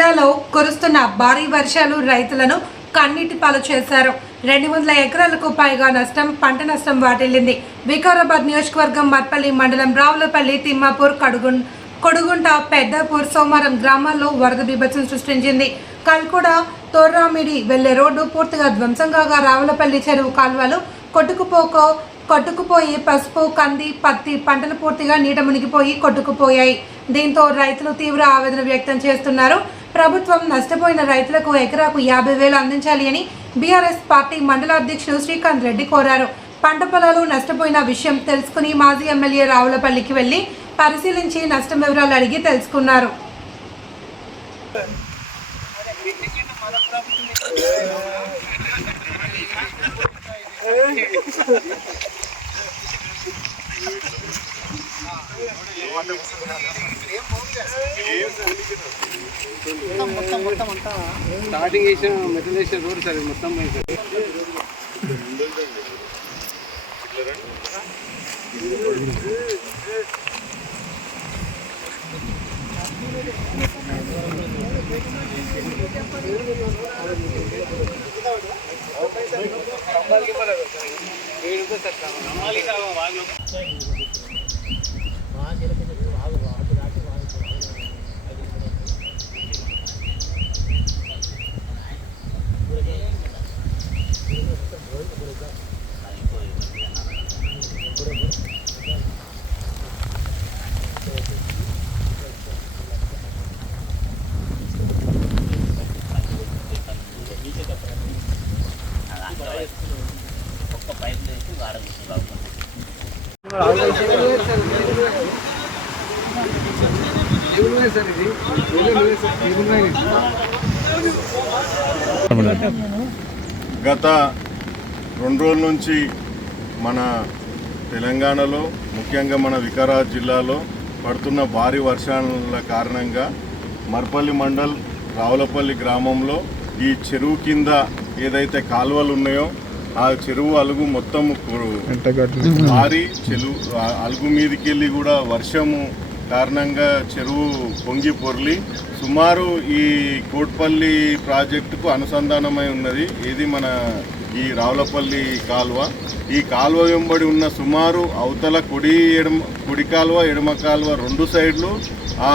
జిల్లాలో కురుస్తున్న భారీ వర్షాలు రైతులను కన్నీటి పాలు చేశారు. రెండు వందల ఎకరాలకు పైగా నష్టం పంట నష్టం వాటిల్లింది. వికారాబాద్ నియోజకవర్గం మర్పల్లి మండలం రావులపల్లి తిమ్మాపూర్ కడుగుం కొడుగుంట పెద్దపూర్ సోమవారం గ్రామాల్లో వరద బీభత్సం సృష్టించింది. కల్కుడ తోర్రామిడి వెళ్ళే రోడ్డు పూర్తిగా ధ్వంసం కాగా రావులపల్లి చెరువు కాల్వలు కొట్టుకుపోకో కొట్టుకుపోయి పసుపు కంది పత్తి పంటలు పూర్తిగా నీట మునిగిపోయి కొట్టుకుపోయాయి. దీంతో రైతులు తీవ్ర ఆవేదన వ్యక్తం చేస్తున్నారు. ప్రభుత్వం నష్టపోయిన రైతులకు ఎకరాకు యాభై వేలు అందించాలి అని బీఆర్ఎస్ పార్టీ మండల అధ్యక్షుడు శ్రీకాంత్ రెడ్డి కోరారు. పంట పొలాలు నష్టపోయిన విషయం తెలుసుకుని మాజీ ఎమ్మెల్యే రావులపల్లికి వెళ్ళి పరిశీలించి నష్టం వివరాలు అడిగి తెలుసుకున్నారు. స్టార్టింగ్ వేసిన మెటల్ వేసిన రోడ్ సార్ ఇది మొత్తం పోయింది సార్ సార్ ఇది గత రెండు రోజుల నుంచి మన తెలంగాణలో ముఖ్యంగా మన వికారాబాద్ జిల్లాలో పడుతున్న భారీ వర్షాల కారణంగా మర్పల్లి మండల్ రావులపల్లి గ్రామంలో ఈ చెరువు కింద ఏదైతే కాలువలు ఉన్నాయో ఆ చెరువు అలుగు మొత్తం భారీ చెరువు అలుగు మీదకి వెళ్ళి కూడా వర్షము కారణంగా చెరువు పొంగి పొర్లి సుమారు ఈ కోట్పల్లి ప్రాజెక్టుకు అనుసంధానమై ఉన్నది. ఇది మన ఈ రావులపల్లి కాలువ. ఈ కాలువ వెంబడి ఉన్న సుమారు అవతల కుడి ఎడమ కుడి కాలువ ఎడమ కాలువ రెండు సైడ్లు ఆ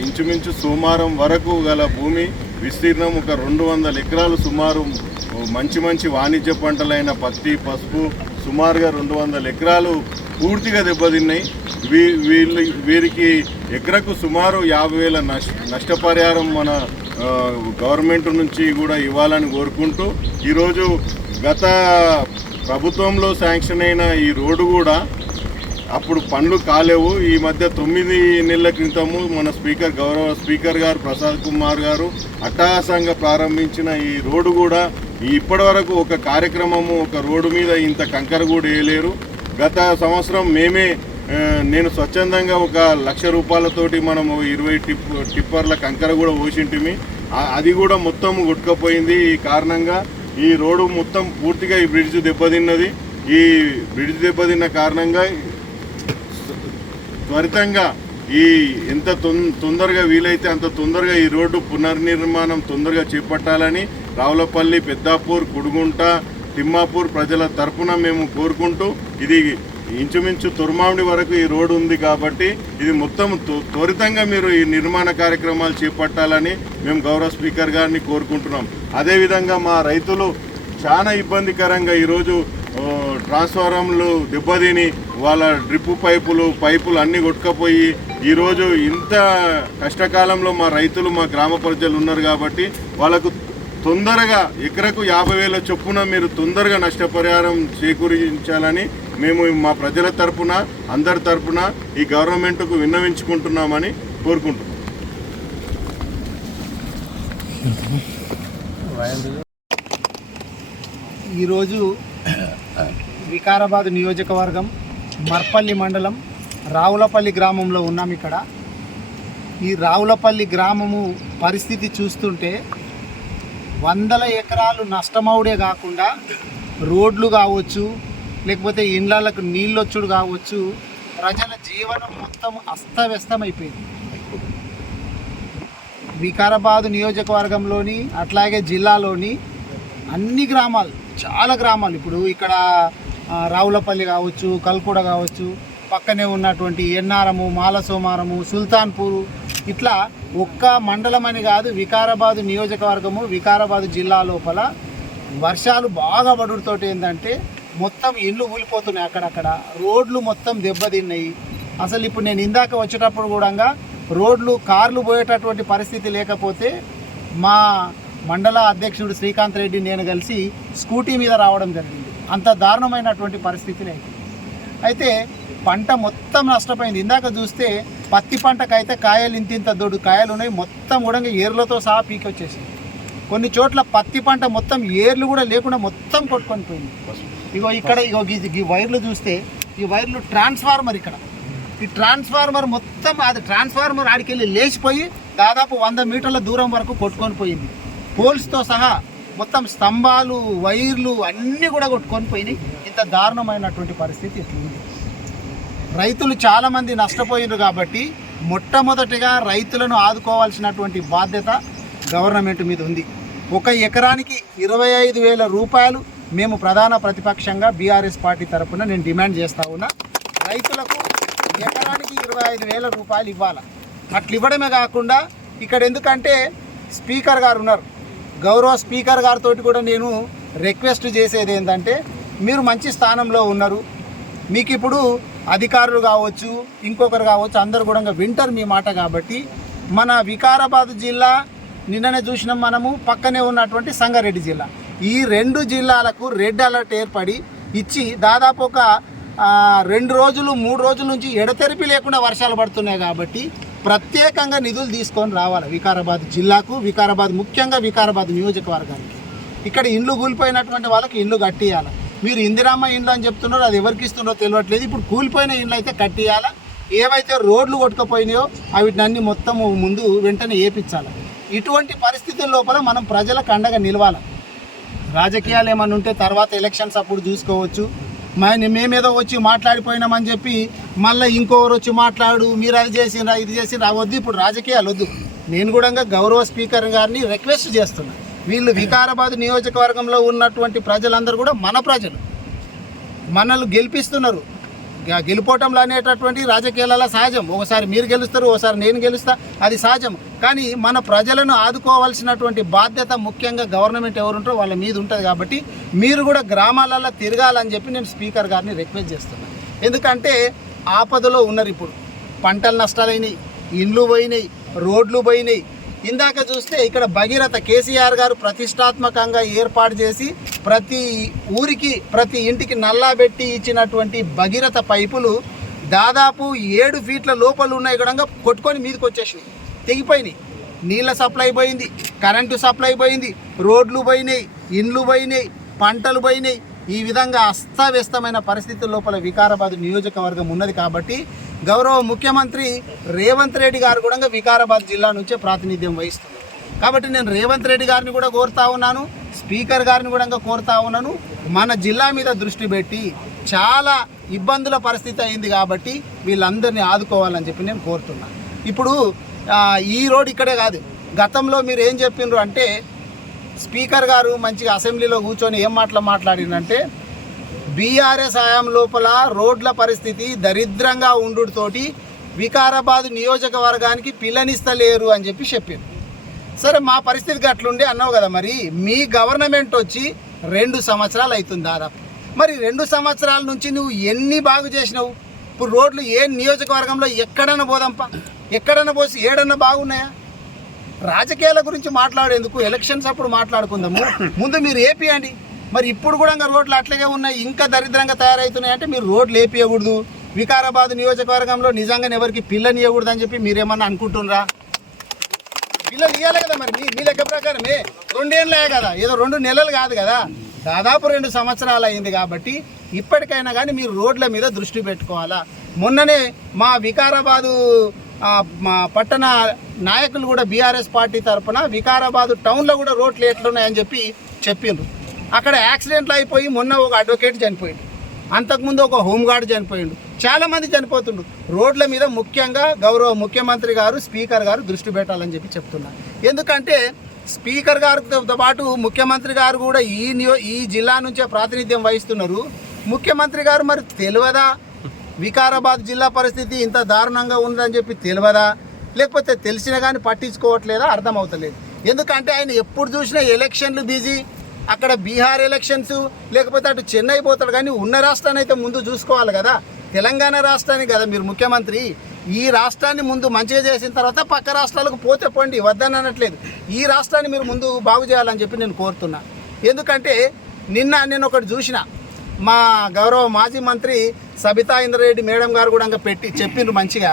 ఇంచుమించు సుమారం వరకు గల భూమి విస్తీర్ణం ఒక రెండు వందల ఎకరాలు సుమారు మంచి మంచి వాణిజ్య పంటలైన పత్తి పసుపు సుమారుగా రెండు వందల ఎకరాలు పూర్తిగా దెబ్బతిన్నాయి. వీ వీళ్ళు వీరికి ఎకరకు సుమారు యాభై వేల నష్ట నష్టపరిహారం మన గవర్నమెంట్ నుంచి కూడా ఇవ్వాలని కోరుకుంటూ ఈరోజు గత ప్రభుత్వంలో శాంక్షన్ అయిన ఈ రోడ్డు కూడా అప్పుడు పనులు కాలేవు. ఈ మధ్య తొమ్మిది నెలల క్రితము మన స్పీకర్ గౌరవ స్పీకర్ గారు ప్రసాద్ కుమార్ గారు అట్టహాసంగా ప్రారంభించిన ఈ రోడ్డు కూడా ఇప్పటివరకు ఇప్పటి వరకు ఒక కార్యక్రమము ఒక రోడ్డు మీద ఇంత కంకర కూడా వేయలేరు. గత సంవత్సరం మేమే నేను స్వచ్ఛందంగా ఒక లక్ష రూపాయలతోటి మనము ఇరవై టిప్ టిప్పర్ల కంకర కూడా పోసింటిమి. అది కూడా మొత్తం కొట్టుకపోయింది. ఈ కారణంగా ఈ రోడ్డు మొత్తం పూర్తిగా ఈ బ్రిడ్జ్ దెబ్బతిన్నది. ఈ బ్రిడ్జ్ దెబ్బతిన్న కారణంగా త్వరితంగా ఈ ఎంత తొం- తొందరగా వీలైతే అంత తొందరగా ఈ రోడ్డు పునర్నిర్మాణం తొందరగా చేపట్టాలని రావులపల్లి పెద్దాపూర్ కుడుగుంట తిమ్మాపూర్ ప్రజల తరపున మేము కోరుకుంటూ ఇది ఇంచుమించు తుర్మామిడి వరకు ఈ రోడ్డు ఉంది కాబట్టి ఇది మొత్తం త్వ- త్వరితంగా మీరు ఈ నిర్మాణ కార్యక్రమాలు చేపట్టాలని మేము గౌరవ స్పీకర్ గారిని కోరుకుంటున్నాం. అదేవిధంగా మా రైతులు చాలా ఇబ్బందికరంగా ఈరోజు ట్రాన్స్ఫారంలు దెబ్బతిని వాళ్ళ డ్రిప్పు పైపులు పైపులు అన్నీ కొట్టుకపోయి ఈరోజు ఇంత కష్టకాలంలో మా రైతులు మా గ్రామ ప్రజలు ఉన్నారు కాబట్టి వాళ్ళకు తొందరగా ఎకరకు యాభై వేల చొప్పున మీరు తొందరగా నష్టపరిహారం చేకూరించాలని మేము మా ప్రజల తరపున అందరి తరపున ఈ గవర్నమెంట్కు విన్నవించుకుంటున్నామని కోరుకుంటున్నాం. ఈరోజు వికారాబాద్ నియోజకవర్గం మర్పల్లి మండలం రావులపల్లి గ్రామంలో ఉన్నాం ఇక్కడ. ఈ రావులపల్లి గ్రామము పరిస్థితి చూస్తుంటే వందల ఎకరాలు నష్టమవుడే కాకుండా రోడ్లు కావచ్చు లేకపోతే ఇండ్లకు నీళ్ళొచ్చుడు కావచ్చు ప్రజల జీవనం మొత్తం అస్తవ్యస్తమైపోయింది. వికారాబాద్ నియోజకవర్గంలోని అట్లాగే జిల్లాలోని అన్ని గ్రామాలు చాలా గ్రామాలు. ఇప్పుడు ఇక్కడ రావులపల్లి కావచ్చు కల్కూడ కావచ్చు పక్కనే ఉన్నటువంటి ఎన్నారము మాలసోమారము సుల్తాన్పూరు ఇట్లా ఒక్క మండలం అని కాదు వికారాబాదు నియోజకవర్గము వికారాబాదు జిల్లా లోపల వర్షాలు బాగా పడుడుతోటి ఏంటంటే మొత్తం ఇల్లు ఊలిపోతున్నాయి అక్కడక్కడ. రోడ్లు మొత్తం దెబ్బతిన్నాయి. అసలు ఇప్పుడు నేను ఇందాక వచ్చేటప్పుడు కూడా రోడ్లు కార్లు పోయేటటువంటి పరిస్థితి లేకపోతే మా మండల అధ్యక్షుడు శ్రీకాంత్ రెడ్డి నేను కలిసి స్కూటీ మీద రావడం జరిగింది. అంత దారుణమైనటువంటి పరిస్థితిని. అయితే పంట మొత్తం నష్టపోయింది. ఇందాక చూస్తే పత్తి పంటకైతే కాయలు ఇంత ఇంత దొడ్డు కాయలు ఉన్నాయి. మొత్తం కూడా ఏర్లతో సహా పీకొచ్చేసింది. కొన్ని చోట్ల పత్తి పంట మొత్తం ఏర్లు కూడా లేకుండా మొత్తం కొట్టుకొని పోయింది. ఇగో ఇక్కడ ఇగో ఈ- ఈ వైర్లు చూస్తే ఈ వైర్లు ట్రాన్స్ఫార్మర్ ఇక్కడ. ఈ ట్రాన్స్ఫార్మర్ మొత్తం అది ట్రాన్స్ఫార్మర్ ఆడికెళ్ళి లేచిపోయి దాదాపు వంద మీటర్ల దూరం వరకు కొట్టుకొని పోయింది. పోల్స్తో సహా మొత్తం స్తంభాలు వైర్లు అన్నీ కూడా కొట్టుకొని పోయినాయి ఇంత దారుణమైనటువంటి పరిస్థితి ఉంది రైతులు చాలామంది నష్టపోయినారు కాబట్టి మొట్టమొదటిగా రైతులను ఆదుకోవాల్సినటువంటి బాధ్యత గవర్నమెంట్ మీద ఉంది. ఒక ఎకరానికి ఇరవై ఐదు వేల రూపాయలు మేము ప్రధాన ప్రతిపక్షంగా బీఆర్ఎస్ పార్టీ తరఫున నేను డిమాండ్ చేస్తా ఉన్నా. రైతులకు ఎకరానికి ఇరవై ఐదు వేల రూపాయలు ఇవ్వాలి? అట్లా ఇవ్వడమే కాకుండా ఇక్కడ ఎందుకంటే స్పీకర్ గారు ఉన్నారు. గౌరవ స్పీకర్ గారితో కూడా నేను రిక్వెస్ట్ చేసేది ఏంటంటే మీరు మంచి స్థానంలో ఉన్నారు. మీకు ఇప్పుడు అధికారులు కావచ్చు ఇంకొకరు కావచ్చు అందరు కూడా వింటారు మీ మాట కాబట్టి మన వికారాబాద్ జిల్లా నిన్ననే చూసినాం మనము పక్కనే ఉన్నటువంటి సంగారెడ్డి జిల్లా. ఈ రెండు జిల్లాలకు రెడ్ అలర్ట్ ఏర్పడి ఇచ్చి దాదాపు ఒక రెండు రోజులు మూడు రోజుల నుంచి ఎడతెరిపి లేకుండా వర్షాలు పడుతున్నాయి కాబట్టి ప్రత్యేకంగా నిధులు తీసుకొని రావాలి వికారాబాద్ జిల్లాకు వికారాబాద్ ముఖ్యంగా వికారాబాద్ నియోజకవర్గానికి. ఇక్కడ ఇండ్లు కూలిపోయినటువంటి వాళ్ళకి ఇండ్లు కట్టియాలి? మీరు ఇందిరామ్మ ఇండ్లు అని చెప్తున్నారు అది ఎవరికి ఇస్తున్నారో తెలియట్లేదు. ఇప్పుడు కూలిపోయిన ఇండ్లు అయితే కట్టియాలా? ఏవైతే రోడ్లు కొట్టుకుపోయినాయో వాటిని అన్ని మొత్తం ముందు వెంటనే ఏపించాలి? ఇటువంటి పరిస్థితుల లోపల మనం ప్రజలకు అండగా నిలవాలి? రాజకీయాలు ఏమన్నా ఉంటే తర్వాత ఎలక్షన్స్ అప్పుడు చూసుకోవచ్చు. మేమేదో వచ్చి మాట్లాడిపోయినామని చెప్పి మళ్ళీ ఇంకొకరు వచ్చి మాట్లాడు మీరు అది చేసినా ఇది చేసిండ్రా వద్దు ఇప్పుడు రాజకీయాలు వద్దు. నేను కూడా గౌరవ స్పీకర్ గారిని రిక్వెస్ట్ చేస్తున్నా. వీళ్ళు వికారాబాద్ నియోజకవర్గంలో ఉన్నటువంటి ప్రజలందరూ కూడా మన ప్రజలు. మనల్ని గెలిపిస్తున్నారు. గ- గెలుపోవటంలో అనేటటువంటి రాజకీయాలలో సహజం. ఒకసారి మీరు గెలుస్తారు ఒకసారి నేను గెలుస్తా అది సహజం. కానీ మన ప్రజలను ఆదుకోవాల్సినటువంటి బాధ్యత ముఖ్యంగా గవర్నమెంట్ ఎవరుంటారో వాళ్ళ మీద ఉంటుంది కాబట్టి మీరు కూడా గ్రామాలలో తిరగాలని చెప్పి నేను స్పీకర్ గారిని రిక్వెస్ట్ చేస్తున్నాను. ఎందుకంటే ఆపదలో ఉన్నారు ఇప్పుడు. పంటలు నష్టాలైనవి ఇండ్లు పోయినాయి రోడ్లు పోయినాయి. ఇందాక చూస్తే ఇక్కడ భగీరథ కేసీఆర్ గారు ప్రతిష్టాత్మకంగా ఏర్పాటు చేసి ప్రతి ఊరికి ప్రతి ఇంటికి నల్లా పెట్టి ఇచ్చినటువంటి భగీరథ పైపులు దాదాపు ఏడు ఫీట్ల లోపలు ఉన్నాయి కూడా కొట్టుకొని మీదకి వచ్చేసినాయి తెగిపోయినాయి. నీళ్ళ సప్లై పోయింది కరెంటు సప్లై పోయింది రోడ్లు పోయినాయి ఇండ్లు పోయినాయి పంటలు పోయినాయి. ఈ విధంగా అస్తవ్యస్తమైన పరిస్థితుల లోపల వికారాబాద్ నియోజకవర్గం ఉన్నది కాబట్టి గౌరవ ముఖ్యమంత్రి రేవంత్ రెడ్డి గారు కూడా వికారాబాద్ జిల్లా నుంచే ప్రాతినిధ్యం వహిస్తుంది కాబట్టి నేను రేవంత్ రెడ్డి గారిని కూడా కోరుతా ఉన్నాను స్పీకర్ గారిని కూడా కోరుతా ఉన్నాను. మన జిల్లా మీద దృష్టి పెట్టి చాలా ఇబ్బందుల పరిస్థితి అయింది కాబట్టి వీళ్ళందరినీ ఆదుకోవాలని చెప్పి నేను కోరుతున్నాను. ఇప్పుడు ఈ రోడ్ ఇక్కడే కాదు. గతంలో మీరు ఏం చెప్పిండ్రు అంటే స్పీకర్ గారు మంచిగా అసెంబ్లీలో కూర్చొని ఏం మాటలు మాట్లాడిందంటే బీఆర్ఎస్ హయాం లోపల రోడ్ల పరిస్థితి దరిద్రంగా ఉండుతోటి వికారాబాద్ నియోజకవర్గానికి పిల్లనిస్తలేరు అని చెప్పి చెప్పారు సరే మా పరిస్థితికి అట్లుండే అన్నావు కదా మరి మీ గవర్నమెంట్ వచ్చి రెండు సంవత్సరాలు అవుతుంది దాదాపు. మరి రెండు సంవత్సరాల నుంచి నువ్వు ఎన్ని బాగు చేసినావు? ఇప్పుడు రోడ్లు ఏ నియోజకవర్గంలో ఎక్కడన్నా పోదాంపా. ఎక్కడన్నా పోసి ఏడన్నా బాగున్నాయా? రాజకీయాల గురించి మాట్లాడేందుకు ఎలక్షన్స్ అప్పుడు మాట్లాడుకుందాము ముందు మీరు ఏపీయండి మరి ఇప్పుడు కూడా ఇంకా రోడ్లు అట్లాగే ఉన్నాయి ఇంకా దరిద్రంగా తయారవుతున్నాయి అంటే మీరు రోడ్లు ఏపీయకూడదు వికారాబాద్ నియోజకవర్గంలో నిజంగా ఎవరికి పిల్లని ఇవ్వకూడదు అని చెప్పి మీరేమన్నా అనుకుంటున్నారా? పిల్లలు ఇవ్వాలి కదా మరి మీ మీ లెక్క ప్రకారమే రెండేళ్ళే కదా ఏదో రెండు నెలలు కాదు కదా. దాదాపు రెండు సంవత్సరాలు అయింది కాబట్టి ఇప్పటికైనా కానీ మీరు రోడ్ల మీద దృష్టి పెట్టుకోవాలా? మొన్ననే మా వికారాబాదు పట్టణ నాయకులు కూడా బీఆర్ఎస్ పార్టీ తరఫున వికారాబాదు టౌన్లో కూడా రోడ్లు ఎట్లున్నాయని చెప్పి చెప్పిండ్రు. అక్కడ యాక్సిడెంట్లు అయిపోయి మొన్న ఒక అడ్వకేట్ చనిపోయిండు. అంతకుముందు ఒక హోంగార్డ్ చనిపోయిండు. చాలామంది చనిపోతుండ్రు. రోడ్ల మీద ముఖ్యంగా గౌరవ ముఖ్యమంత్రి గారు స్పీకర్ గారు దృష్టి పెట్టాలని చెప్పి చెప్తున్నారు ఎందుకంటే స్పీకర్ గారితో పాటు ముఖ్యమంత్రి గారు కూడా ఈ నియో ఈ జిల్లా నుంచే ప్రాతినిధ్యం వహిస్తున్నారు. ముఖ్యమంత్రి గారు మరి తెలియదా? వికారాబాద్ జిల్లా పరిస్థితి ఇంత దారుణంగా ఉందని చెప్పి తెలియదా లేకపోతే తెలిసినా కానీ పట్టించుకోవట్లేదా? అర్థమవుతలేదు. ఎందుకంటే ఆయన ఎప్పుడు చూసినా ఎలక్షన్లు బిజీ. అక్కడ బీహార్ ఎలక్షన్స్ లేకపోతే అటు చెన్నై పోతాడు కానీ ఉన్న రాష్ట్రాన్ని అయితే ముందు చూసుకోవాలి కదా. తెలంగాణ రాష్ట్రానికి కదా మీరు ముఖ్యమంత్రి. ఈ రాష్ట్రాన్ని ముందు మంచిగా చేసిన తర్వాత పక్క రాష్ట్రాలకు పోతే పోండి వద్దని అనట్లేదు. ఈ రాష్ట్రాన్ని మీరు ముందు బాగు చేయాలని చెప్పి నేను కోరుతున్నా. ఎందుకంటే నిన్న నేను ఒకటి చూసిన. మా గౌరవ మాజీ మంత్రి సబితా ఇంద్రారెడ్డి మేడం గారు కూడా ఇంకా పెట్టి చెప్పిండ్రు మంచిగా.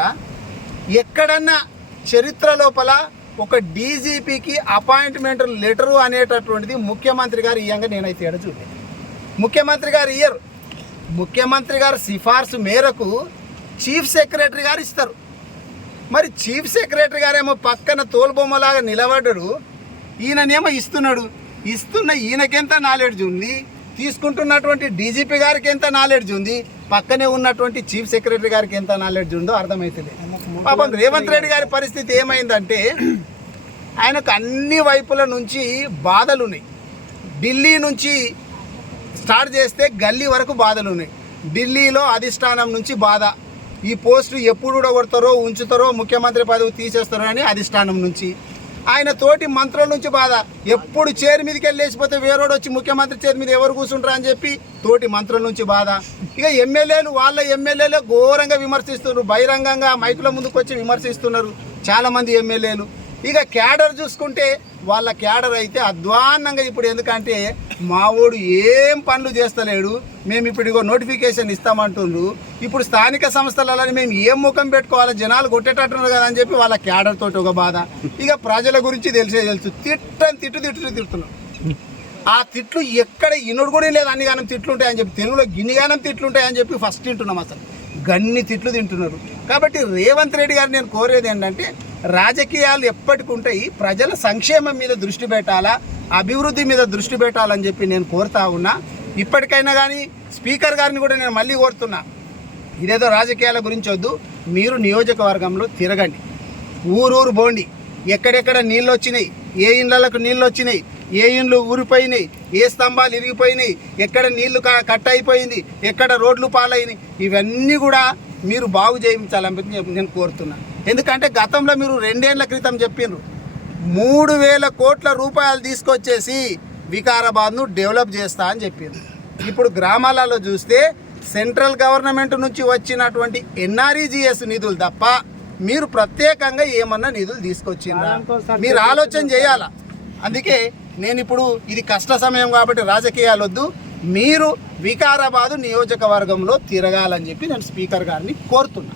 ఎక్కడన్నా చరిత్ర లోపల ఒక డీజీపీకి అపాయింట్మెంట్ లెటరు అనేటటువంటిది ముఖ్యమంత్రి గారు ఇయ్యంగా నేనైతే ఎడ చూడలేదు ముఖ్యమంత్రి గారు ఇయ్యరు. ముఖ్యమంత్రి గారు సిఫార్సు మేరకు చీఫ్ సెక్రటరీ గారు ఇస్తారు. మరి చీఫ్ సెక్రటరీ గారేమో పక్కన తోలుబొమ్మలాగా నిలబడ్డాడు. ఈయననేమో ఇస్తున్నాడు. ఇస్తున్న ఈయనకెంత నాలెడ్జ్ ఉంది? తీసుకుంటున్నటువంటి డీజీపీ గారికి ఎంత నాలెడ్జ్ ఉంది? పక్కనే ఉన్నటువంటి చీఫ్ సెక్రటరీ గారికి ఎంత నాలెడ్జ్ ఉందో అర్థమవుతుంది పాపం రేవంత్ రెడ్డి గారి పరిస్థితి ఏమైందంటే ఆయనకు అన్ని వైపుల నుంచి బాధలు ఉన్నాయి ఢిల్లీ నుంచి స్టార్ట్ చేస్తే గల్లీ వరకు బాధలు ఉన్నాయి ఢిల్లీలో అధిష్టానం నుంచి బాధ. ఈ పోస్టు ఎప్పుడు కొడతారో ఉంచుతారో ముఖ్యమంత్రి పదవి తీసేస్తారో అని అధిష్టానం నుంచి ఆయన తోటి మంత్రుల నుంచి బాధ. ఎప్పుడు చేరు మీదకి వెళ్ళి లేచిపోతే వేరేడు వచ్చి ముఖ్యమంత్రి చేతి మీద ఎవరు కూర్చుంటారు అని చెప్పి తోటి మంత్రుల నుంచి బాధ. ఇక ఎమ్మెల్యేలు వాళ్ళ ఎమ్మెల్యేలు ఘోరంగా విమర్శిస్తున్నారు. బహిరంగంగా మైకుల ముందుకు వచ్చి విమర్శిస్తున్నారు చాలామంది ఎమ్మెల్యేలు. ఇక క్యాడర్ చూసుకుంటే వాళ్ళ క్యాడర్ అయితే అధ్వాన్నంగా ఇప్పుడు ఎందుకంటే మావోడు ఏం పనులు చేస్తలేడు. మేము ఇప్పుడు ఇగో నోటిఫికేషన్ ఇస్తామంటుండ్రు. ఇప్పుడు స్థానిక సంస్థలలో మేము ఏం ముఖం పెట్టుకోవాలి జనాలు కొట్టేటట్టున్నారు కదా అని చెప్పి వాళ్ళ క్యాడర్ తోటి ఒక బాధ. ఇక ప్రజల గురించి తెలిసే తెలుసు. తిట్టని తిట్టు తిట్టు తిడుతున్నాం. ఆ తిట్లు ఎక్కడ ఇనుడు కూడా లేదు. అన్ని గానం తిట్లు ఉంటాయని చెప్పి తెలుగులో గిన్నిగానం తిట్లు ఉంటాయని చెప్పి ఫస్ట్ తింటున్నాం అసలు. గన్ని తిట్లు తింటున్నారు. కాబట్టి రేవంత్ రెడ్డి గారు నేను కోరేది ఏంటంటే రాజకీయాలు ఎప్పటికి ఉంటాయి ప్రజల సంక్షేమం మీద దృష్టి పెట్టాలా అభివృద్ధి మీద దృష్టి పెట్టాలని చెప్పి నేను కోరుతా ఉన్నా. ఇప్పటికైనా కానీ స్పీకర్ గారిని కూడా నేను మళ్ళీ కోరుతున్నా. ఇదేదో రాజకీయాల గురించి వద్దు మీరు నియోజకవర్గంలో తిరగండి. ఊరూరు బోండి. ఎక్కడెక్కడ నీళ్ళు వచ్చినాయి ఏ ఇండ్లకు నీళ్ళు వచ్చినాయి ఏ ఇండ్లు ఊరిపోయినాయి ఏ స్తంభాలు ఇరిగిపోయినాయి ఎక్కడ నీళ్ళు కట్ అయిపోయింది ఎక్కడ రోడ్లు పాలైనాయి ఇవన్నీ కూడా మీరు బాగు చేయించాలని నేను కోరుతున్నాను ఎందుకంటే గతంలో మీరు రెండేళ్ళ క్రితం చెప్పిండ్రు. మూడు వేల కోట్ల రూపాయలు తీసుకొచ్చేసి వికారాబాద్ను డెవలప్ చేస్తా అని చెప్పిండ్రు. ఇప్పుడు గ్రామాలలో చూస్తే సెంట్రల్ గవర్నమెంట్ నుంచి వచ్చినటువంటి ఎన్ఆర్ఈజిఎస్ నిధులు తప్ప మీరు ప్రత్యేకంగా ఏమన్నా నిధులు తీసుకొచ్చిండ్రా? మీరు ఆలోచన చేయాలా? అందుకే నేను ఇప్పుడు ఇది కష్ట సమయం కాబట్టి రాజకీయాలు వద్దు. మీరు వికారాబాదు నియోజకవర్గంలో తిరగాలని చెప్పి నేను స్పీకర్ గారిని కోరుతున్నా.